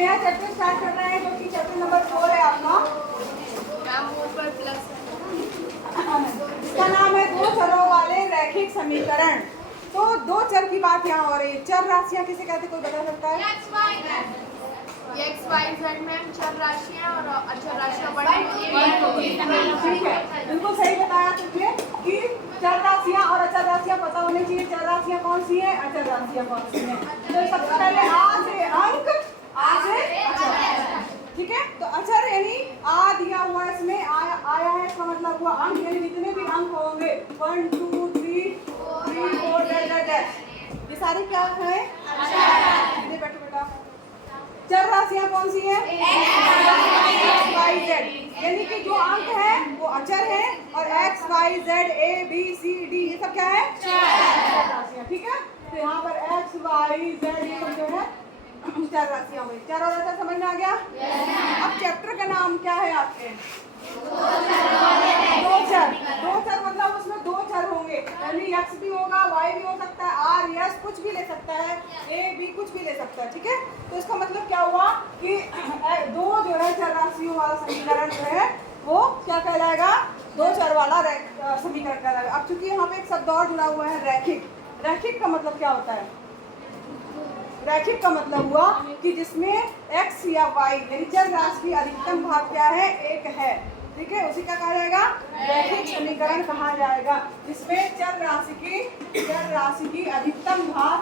नया chapter start कर रहे हैं जो कि चैप्टर नंबर 4 है आपका। इसका नाम है दो चरों वाले रैखिक समीकरण। तो दो चर की बात यहाँ हो रही है। चर राशियाँ किसे कहते कोई बता सकता है? एक्स वाई जेड में चर राशियाँ और अचर राशियाँ ठीक है, बिल्कुल सही बताया तुझे कि चर राशियाँ और अचर राशियाँ पता होनी चाहिए। चर राशियाँ कौन सी हैं, अचर राशियाँ कौन सी हैं। तो सबसे पहले आ से अंक, आ से अचर। ठीक है, तो अचर यानी आ दिया हुआ इसमें आया है, इसका मतलब हुआ अंक, यानी जितने भी अंक होंगे 1 2 3 4 डैश, ये सारे क्या है? अचर। बैठो बेटा। चर राशियाँ कौन सी हैं? एक्स वाई जेड, यानी कि जो अंक है वो अचर है और X Y Z A B C D ये सब क्या है? चर राशियाँ। ठीक है, तो यहाँ पर एक्स वाई जेड ये सब जो है चर राशियाँ हुई। चर और अचर समझ में आ गया? अब चैप्टर का नाम क्या है आपके? दो चर मतलब उसमें दो चर होंगे, यानी एक्स भी होगा, वाई भी हो सकता है, आर यस कुछ भी ले सकता है, ए बी कुछ भी ले सकता है। ठीक है, तो इसका मतलब क्या हुआ कि दो जो है चर राशियों वाला समीकरण जो है वो क्या कहलाएगा? दो चर वाला समीकरण कहलाएगा। अब चूंकि यहाँ पे एक शब्द और जुड़ा हुआ है रैखिक। रैखिक का मतलब क्या होता है? रैखिक का मतलब हुआ कि जिसमें x या y यानी चर राशि की अधिकतम भाग क्या है? एक है। ठीक है, उसी का कहा जाएगा रैखिक समीकरण कहा जाएगा, जिसमें चर राशि की अधिकतम भाग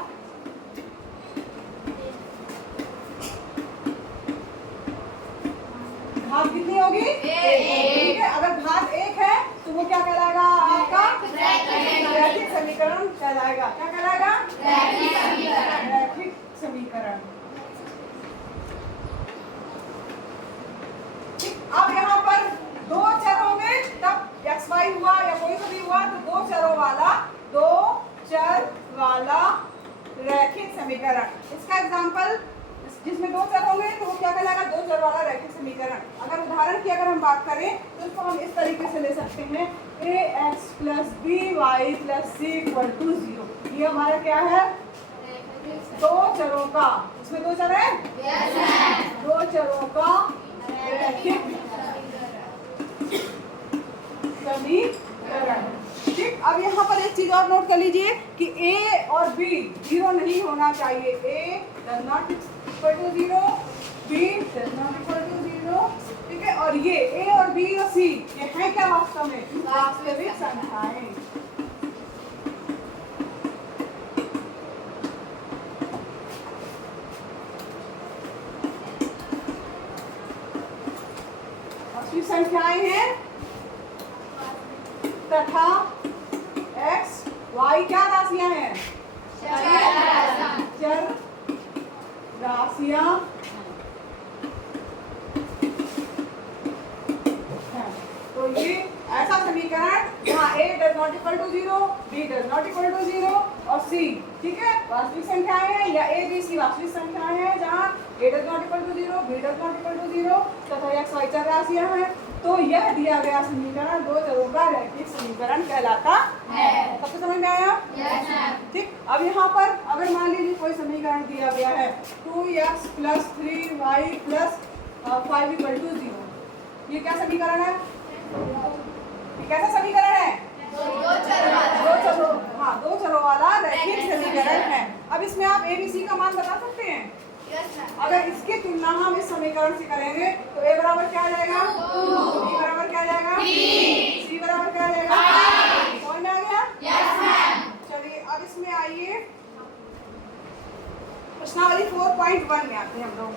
कितनी होगी? ठीक है, अगर भाग एक है तो वो क्या कहलाएगा? आपका रैखिक समीकरण कहलाएगा। क्या कहलाएगा? रैखिक समीकरण। अब यहाँ पर दो चरों में तब एक्स वाई हुआ या कोई सा भी हुआ तो दो चर वाला रैखिक समीकरण। इसका एग्जांपल जिसमें दो चर होंगे तो वो क्या कहलाएगा? दो चर वाला रैखिक समीकरण। अगर उदाहरण की अगर हम बात करें तो इसको हम इस तरीके से ले सकते हैं ax + by + c = 0। ये हमारा क्या है? दो चरों का, इसमें दो चर है? दो चरों का रैखिक समीकरण। ठीक, अब यहाँ पर एक चीज और नोट कर लीजिए कि a और b जीरो नहीं होना चाहिए। a does not equal to 0, b does not equal to 0। ठीक है, और ये a और b और c ये है क्या वास्तव में? वास्तविक संख्याएं। वास्तविक संख्याएं हैं तथा x y क्या राशियां हैं? चर राशियां हैं। तो ये ऐसा समीकरण जहाँ a does not equal to 0, b does not equal to 0 और c ठीक है वास्तविक संख्याएं हैं, या a b c वास्तविक संख्याएं हैं जहाँ a does not equal to 0, b does not equal to 0 तथा x y चर राशियां हैं। तो यह दिया गया समीकरण दो चरों का रैखिक समीकरण कहलाता है। सबको समझ में आया? ठीक, अब यहाँ पर अगर मान लीजिए कोई समीकरण दिया गया है 2x + 3y + 5 = 0। ये क्या समीकरण है? ये कैसा समीकरण है? दो चरों वाला रैखिक समीकरण है। अब इसमें आप a b c का मान बता सकते हैं? अगर इसकी तुलना हम इस समीकरण से करेंगे तो a बराबर क्या आ जाएगा? 2, b बराबर क्या आ जाएगा? 3, c बराबर क्या आ जाएगा? 5। समझ में आ गया? चलिए अब इसमें आइए प्रश्नावली 4.1 में आते हैं हम लोग।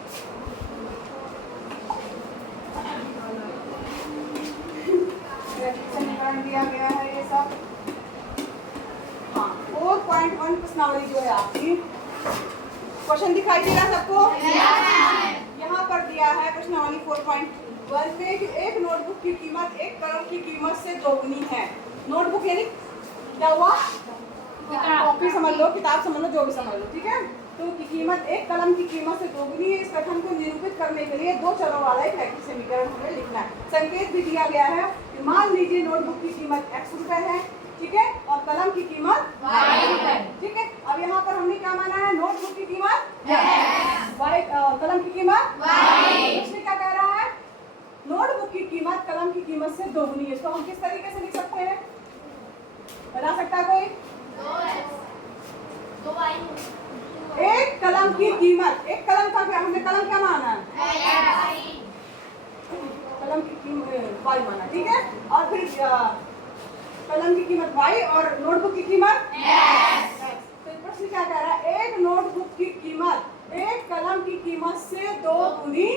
समीकरण दिया गया है ये सब। हाँ, 4.1 प्रश्नावली जो है आपकी, क्वेश्चन दिखाई दे रहा है सबको? यहाँ पर दिया है प्रश्नावली 4.1 में कि एक नोटबुक की कीमत एक कलम की कीमत से दोगुनी है। नोटबुक यानी क्या हुआ? कॉपी समझ लो, किताब समझ लो, जो भी समझ लो। ठीक है, तो की कीमत एक कलम की कीमत से दोगुनी है। इस कथन को निरूपित करने के लिए दो चरों वाला एक रैखिक समीकरण हमें लिखना है। संकेत भी दिया गया है कि मान लीजिए नोटबुक की कीमत x रुपए है, ठीक है, और कलम की कीमत y रुपए। ठीक है, अब यहाँ पर हमने क्या माना है? नोटबुक की कीमत y, कलम की कीमत इसमें क्या कह रहा है, नोटबुक की कीमत कलम की कीमत से दोगुनी है। इसको हम किस तरीके से लिख सकते हैं, बता सकता है कोई? एक कलम की कीमत, एक कलम का क्या, हमने कलम क्या माना है, कलम की कीमत y माना, ठीक है। और फिर कलम की कीमत y और नोटबुक की कीमत x। तो प्रश्न क्या कह रहा है, एक नोटबुक की कीमत एक कलम की कीमत से 2 गुनी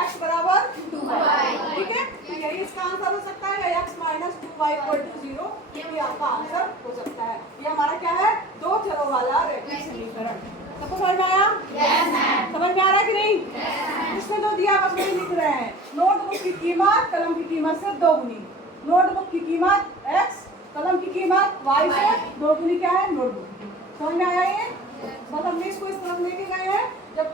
x बराबर 2y, ठीक है। तो यही इसका आंसर हो सकता है, या x minus 2y equal to 0, ये आपका आंसर हो सकता है। ये हमारा क्या है, दो चरों वाला रैखिक समीकरण। सबको समझ में आया? समझ में आ रहा है कि नहीं? इसमें जो दिया बस वही लिख रहे हैं, नोटबुक की कीमत कलम की कीमत से 2 गुनी, नोटबुक की कीमत x, कलम की कीमत y से 2 गुनी क्या है, नोटबुक। समझ में आया ये? बस हमने इसको इस तरफ लेके गए हैं, जब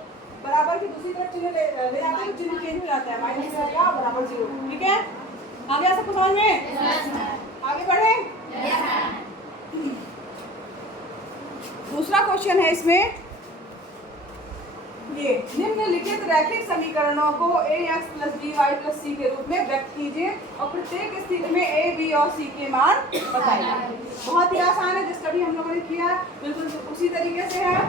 बराबर की दूसरी तरफ चिन्ह ले जाते हैं, चिन्ह चेंज हो जाता है, माइनस का या बराबर 0, ठीक है। आगे आ सबको समझ में? आगे बढ़े। दूसरा क्वेश्चन है इसमें, ये निम्नलिखित रैखिक समीकरणों को ax plus by plus c के रूप में व्यक्त कीजिए और प्रत्येक स्थिति में a, b और c के मान बताइए। बहुत ही आसान है, जिस स्टडी हम लोगों ने किया बिल्कुल उसी तरीके से है।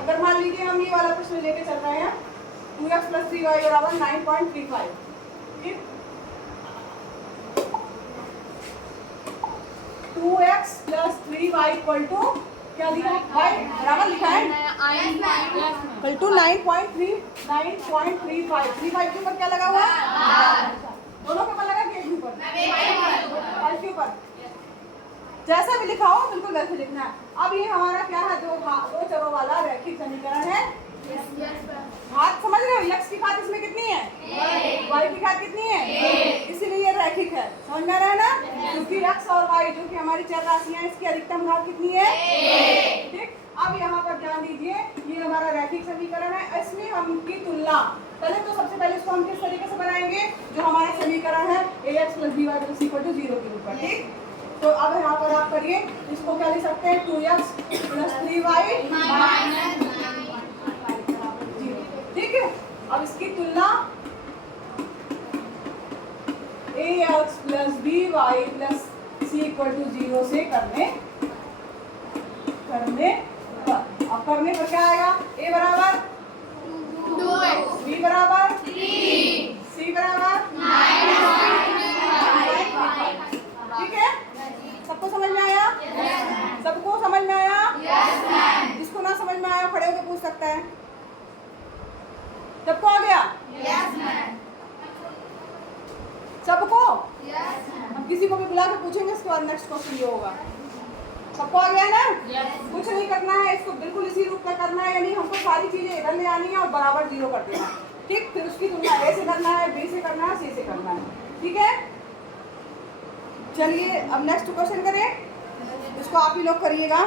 अगर मान लीजिए हम ये वाला प्रश्न लेके चल रहे हैं, 2x प्लस 3y बराबर 9.35, ठीक, 2x plus 3y equal to क्या लिखा है, y बराबर लिखा है इक्वल टू 9.35, 35 के ऊपर क्या लगा हुआ है, दोनों के ऊपर लगा कि एक के ऊपर, y के ऊपर, जैसा भी लिखा हो बिल्कुल वैसे लिखना है। अब ये हमारा क्या है, दो चरों वाला रैखिक समीकरण है। घात समझ रहे हो, x की घात इसमें कितनी है, y की घात कितनी है, इसीलिए ये रैखिक है। समझ में आ रहा है ना, क्योंकि x और y जो कि हमारी चर राशियां हैं, इसकी अधिकतम घात कितनी है, ठीक। अब यहाँ पर ध्यान दीजिए, ये हमारा रैखिक समीकरण है, इसमें हम की तुलना, पहले तो सबसे पहले इसको हम किस तरीके से बनाएंगे, जो हमारा समीकरण है ax plus by plus equal to 0 के ऊपर, ठीक। तो अब यहाँ पर आप करिए, इसको क्या लिख सकते हैं, 2x प्लस 3y माइनस, ठीक है। अब इसकी तुलना ax plus by plus c equal to 0 से करने पर, अब करने पर क्या आएगा, a बराबर 2x, b बराबर 3, c बराबर 9, ठीक है। सबको समझ में आया? सबको समझ में आया? जिसको ना समझ में आया खड़े होकर पूछ सकता है। सबको आ गया? सबको? हम किसी को भी बुला के पूछेंगे, इसके बाद नेक्स्ट क्वेश्चन ये होगा। सबको आ गया ना? कुछ नहीं करना है, इसको बिल्कुल इसी रूप में करना है, यानी हमको सारी चीजें इधर ले आनी है और बराबर 0 कर देना, ठीक। फिर उसकी तुलना a से करना है, b से करना है, c से करना है, ठीक है। चलिए अब नेक्स्ट क्वेश्चन करें, इसको आप ही लोग करिएगा।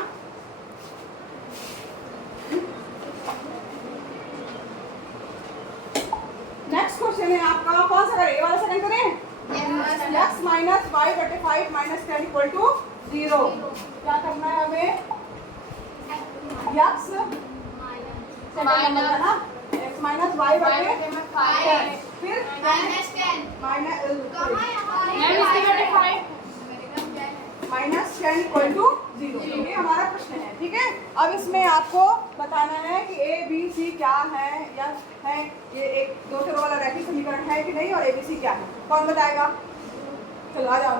नेक्स्ट क्वेश्चन है आपका, कौन सा करें, ये वाला सेकंड करें, x माइनस वाई बटे 5 माइनस 10 इक्वल टू 0। क्या करना है हमें, x माइनस वाई बटे 10, फिर माइनस 10 इक्वल टू 0, ये हमारा प्रश्न है, ठीक है। अब इसमें आपको बताना है कि a b c क्या है, या है ये एक दो चरों वाला रैखिक समीकरण है कि नहीं, और a b c क्या है, कौन बताएगा, चलो आ जाओ।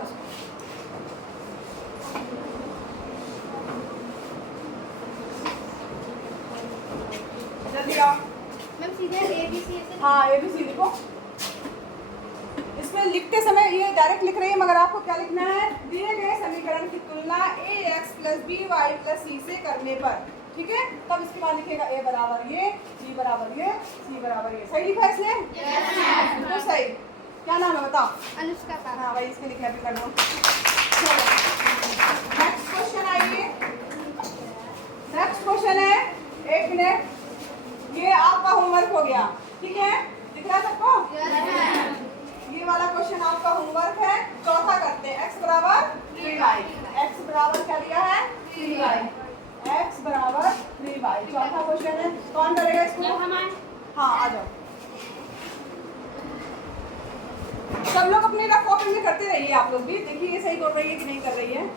जल्दी आओ मैम, सीधे ए बी सी ऐसे, हाँ a b c लिखो। इसमें लिखते समय ये डायरेक्ट लिख रही है, मगर आपको क्या लिखना है, दिए गए समीकरण की तुलना ax plus by plus c से करने पर, ठीक है। तब इसके बाद लिखेगा a बराबर ये, b बराबर ये, c बराबर ये। सही लिखा इसने? बिल्कुल सही। क्या नाम है बताओ? अनुष्का। हाँ भाई, इसके लिखे अभी कर दो। नेक्स्ट क्वेश्चन आइए, नेक्स्ट क्वेश्चन है, एक मिनट, ये आपका होमवर्क हो गया, ठीक है, दिख रहा है सबको? ये वाला क्वेश्चन आपका होमवर्क है। चौथा करते हैं, x बराबर 3y, x बराबर क्या दिया है, 3y, x बराबर 3y। चौथा क्वेश्चन है, कौन करेगा इसको? हाँ आ जाओ। सब लोग अपने रफ कॉपी में करते रहिए, आप लोग भी देखिए ये सही कर रही है कि नहीं कर रही है।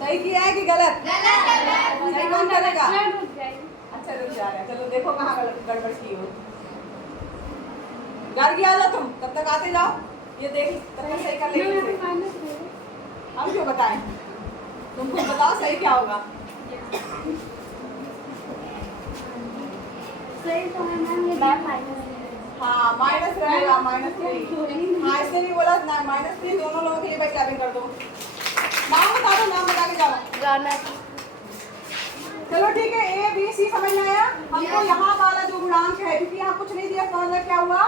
सही किया है कि गलत? सही कौन करेगा? अच्छा रुक जा रहा है, चलो देखो कहाँ गड़बड़ की हो। घर की आ जाओ तुम, तब तक आते जाओ। ये देख तरह सही कर लेंगे। हम क्यों बताएं, तुम खुद बताओ सही क्या होगा। हाँ माइनस रहेगा, -3। हाँ इसने भी बोला -3। दोनों लोगों के लिए भाई क्लैपिंग कर दो। नाम बता दो, नाम बता के जाओ। चलो ठीक है, ए बी सी समझ में आया। हमको यहाँ वाला जो गुणांक है, क्योंकि यहाँ कुछ नहीं दिया, इसका मतलब क्या हुआ?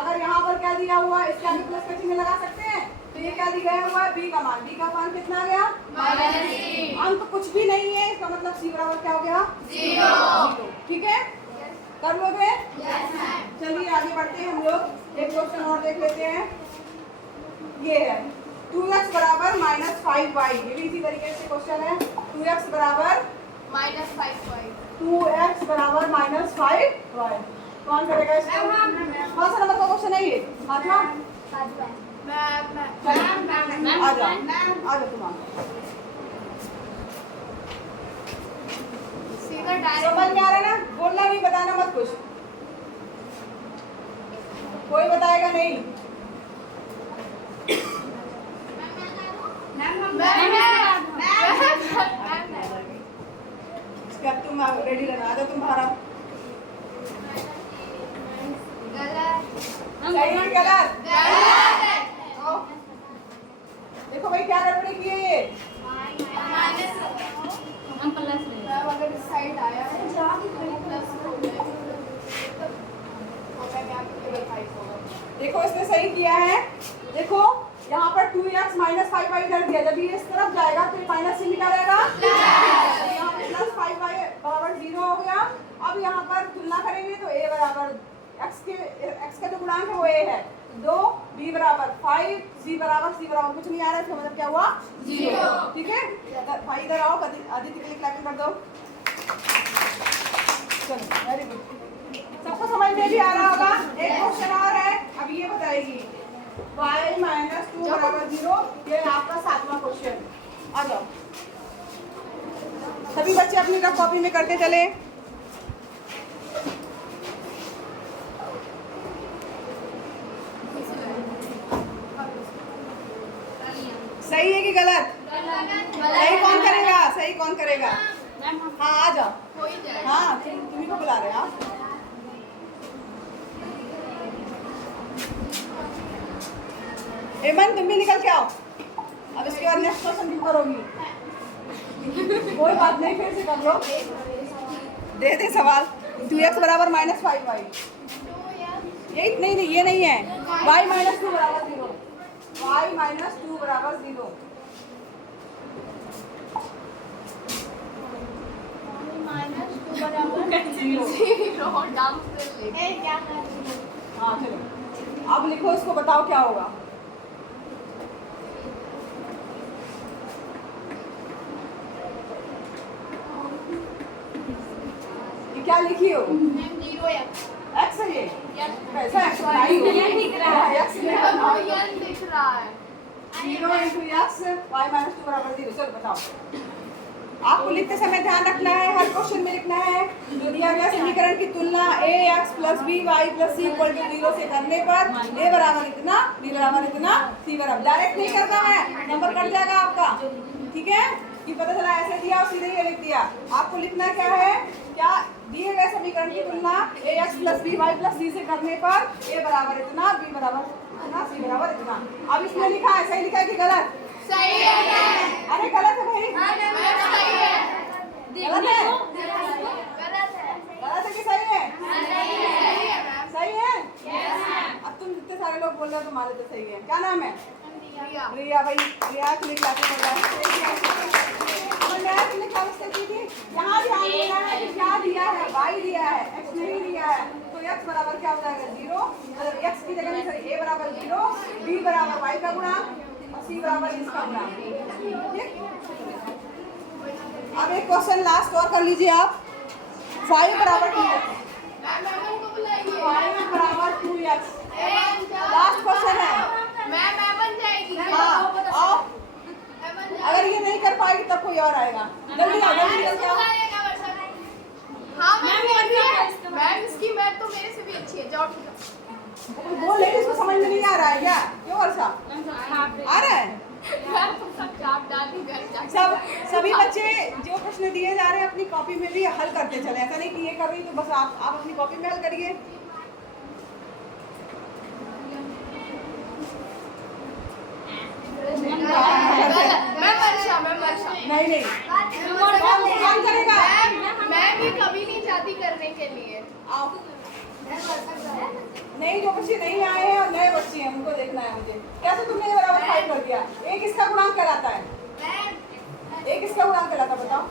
अगर यहाँ पर क्या दिया हुआ, इसका भी प्लस का चिन्ह लगा सकते हैं। तो ये क्या दिया हुआ है? बी का मान। बी का मान कितना आ गया? अंक कुछ भी नहीं है, इसका मतलब सी बराबर क्या हो गया? 0। ठीक है, कर लोगे? चलिए आगे बढ़ते हैं हम लोग। एक क्वेश्चन और देख लेते हैं। ये है 2x बराबर -5y। ये भी इसी तरीके से क्वेश्चन है। 2x बराबर -5y। 2x बराबर -5y। कौन करेगा इसको? कौन सा नंबर का क्वेश्चन है ये? हाथमा आ जाओ तुम। सीधा डायरेक्ट समझ में आ रहा है ना? बोलना नहीं, बताना मत कुछ। कोई बताएगा नहीं। इसका तुम रेडी रहना। आ जाओ तुम बाहर आओ। सही है गलत? देखो भाई क्या गड़बड़ी की है ये। अगर इस साइड आया है प्लस हो गया देखो इसने सही किया है। देखो यहाँ पर 2x -5y कर दिया, जब ये इस तरफ जाएगा तो ये माइनस से निकालेगा, यहाँ पे +5y बराबर 0 हो गया। अब यहाँ पर तुलना करेंगे तो a बराबर x का जो गुणांक है वो a है 2, b बराबर 5, c बराबर कुछ नहीं आ रहा है, इसका मतलब क्या हुआ? 0। ठीक है, भाई इधर आओ, आदित्य के लिए क्लैपिंग कर दो। चलो वेरी गुड, सबको समझ में भी आ रहा होगा। एक क्वेश्चन और है, अब ये बताएगी y -2 बराबर 0। ये आपका 7वां क्वेश्चन। आ जाओ सभी बच्चे अपनी रफ कॉपी में करते चले। सही है कि गलत? सही कौन करेगा? सही कौन करेगा? हाँ आ जाओ। हाँ तुम्ही को बुला रहे हैं आप। एमन तुम भी निकल के आओ। अब इसके बाद नेक्स्ट क्वेश्चन क्यों करोगी? कोई बात नहीं, फिर से कर लो। दे दे सवाल। 2x बराबर -5y। ये नहीं ये नहीं है। y -2 बराबर 0। y -2 बराबर 0। हाँ चलो अब लिखो, इसको बताओ क्या होगा। क्या लिखी हो? x है ये? कैसा x बनाई हो? x दिख रहा है 0 × x y -2 बराबर 0। चलो बताओ। आपको लिखते समय ध्यान रखना है, हर क्वेश्चन में लिखना है जो दिया गया समीकरण की तुलना ax + b y + c = 0 से करने पर a बराबर इतना, b बराबर इतना, c बराबर। डायरेक्ट नहीं करना है, नंबर कट जाएगा आपका। ठीक है, कि पता चला ऐसे दिया और सीधे ये लिख दिया। आपको लिखना क्या है? क्या दिए गए समीकरण की तुलना ax + b y + c से करने पर a बराबर इतना, b बराबर इतना, c बराबर इतना। अब इसमें लिखा है, सही लिखा है कि गलत? सही है। अरे गलत है भाई। सही है। गलत है? गलत है। गलत है कि सही है? सही है मैम। सही है? अब तुम जितने सारे लोग बोल रहे हो तुम्हारे तो सही है। क्या नाम है? रिया। रिया भाई, रिया के लिए क्लास में में आया? तुमने क्या मिस्टेक की थी? यहाँ ध्यान देना है कि क्या दिया है, y दिया है, x नहीं दिया है, तो x बराबर क्या हो जाएगा 0, मतलब x की जगह में सॉरी a बराबर 0, b बराबर y का गुणांक और c बराबर इसका गुणांक। ठीक, अब एक क्वेश्चन लास्ट और कर लीजिए आप। 5 बराबर 2x, 5 बराबर 2x, लास्ट क्वेश्चन है। मैं बन जाएगी। हाँ, आओ, अगर ये नहीं कर पाएगी तब कोई और आएगा। जल्दी आओ, जल्दी जल्दी आओ। हाँ मैम इसकी मैथ तो मेरे से भी अच्छी है। जाओ ठीक है। बोल लेकिन इसको समझ में नहीं आ रहा है क्या? क्यों वर्षा? आ रहा है? सब सभी बच्चे जो प्रश्न दिए जा रहे हैं अपनी कॉपी में भी हल करते चले, ऐसा नहीं कि ये कर रही तो बस आप अपनी कॉपी में हल करिए। नहीं नहीं, कौन करेगा? मैं भी कभी नहीं जाती करने के लिए। आओ, नहीं जो बच्चे नहीं आए हैं और नए बच्चे हैं उनको देखना है मुझे। कैसे तुमने ये बराबर 5 कर दिया? एक इसका गुणांक कहलाता है, एक इसका गुणांक कहलाता है बताओ?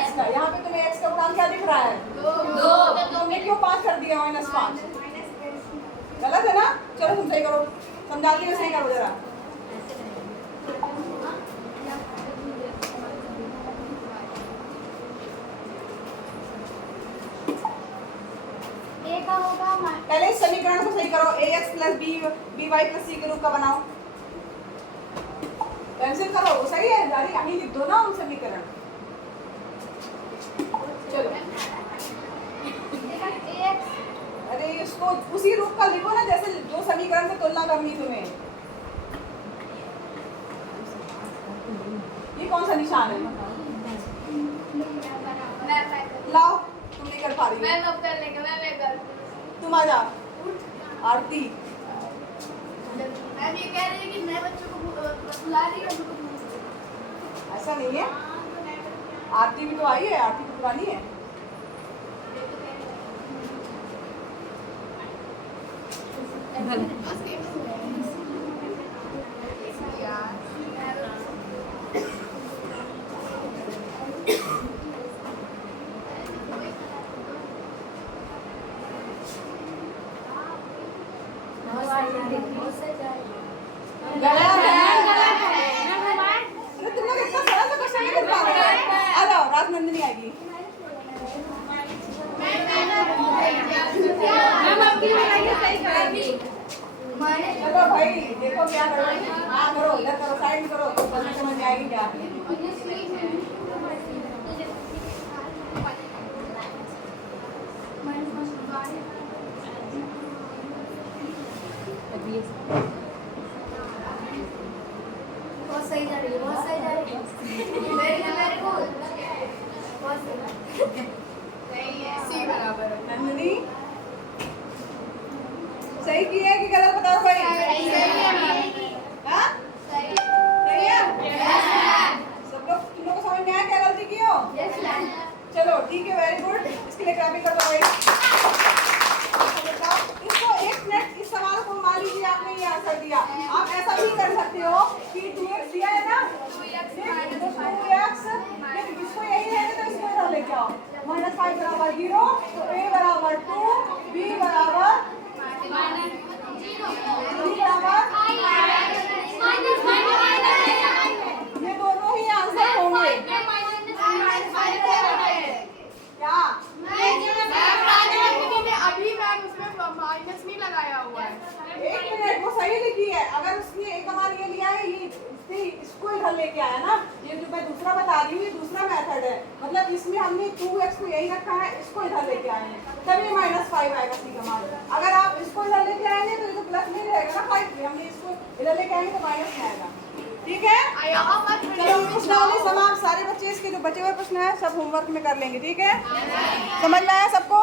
x का। यहाँ पे तुम्हें x का गुणांक क्या दिख रहा है? 2। तुमने क्यों 5 कर दिया? -5 गलत है ना? चलो तुम सही करो, समझा दिए, सही करो जरा। पहले इस समीकरण को सही करो। ax + b by + c के रूप का बनाओ। कैंसिल करो, वो सही है, जारी यहीं लिख दो ना उन समीकरण। चलो अरे इसको उसी रूप का लिखो ना जैसे जो समीकरण से तुलना करनी तुम्हें। ये कौन सा निशान है? लाओ, तुम नहीं कर पा रही हो। तुम आ जा आरती। मैं ये कह रही है कि नए बच्चों को बुला रही हूँ। ऐसा नहीं है, आरती भी तो आई है, आरती तो पुरानी है। तुम लोग इतना सरल सा क्वेश्चन नहीं कर पा रहे हैं। आ जाओ, रात नंदिनी आएगी। चलो भाई देखो क्या करो। हाँ करो, इधर करो, साइड में करो, तो समझ में आएगी क्या। बहुत सही जा रही है, बहुत सही जा रही है। वेरी गुड, बहुत सी बराबर है। नंदिनी सही की है कि गलत बताओ भाई? हाँ सही है। सब लोग, तुम लोग को समझ में आया क्या गलती की हो? चलो ठीक है, वेरी गुड। इसके लिए क्लैपिंग कर दो भाई। इसको 1 मिनट, इस सवाल को मान लीजिए आपने ये आंसर दिया, आप ऐसा भी कर सकते हो कि 2x दिया है ना, 2x इसको यही है तो इसको इधर लेके आओ। -5 बराबर 0, तो a बराबर 2, b बराबर ये दोनों ही आंसर होंगे क्या? अभी मैम उसमें माइनस नहीं लगाया हुआ है। 1 मिनट, वो सही लिखी है। अगर उसने एक हमारा ये लिया है, ये इसको इधर लेके आया ना, ये जो मैं दूसरा बता रही हूँ ये दूसरा मेथड है। मतलब इसमें हमने 2x को यही रखा है, इसको इधर लेके आए हैं, तभी -5 आएगा सी का मान। अगर आप इसको इधर लेके आएंगे तो ये तो प्लस नहीं रहेगा ना 5, हमने इसको इधर लेके आएंगे तो माइनस में आएगा। ठीक है, चलो प्रश्नावली समाप्त। सारे बच्चे इसके जो बचे हुए प्रश्न है सब होमवर्क में कर लेंगे। ठीक है, समझ में आया सबको?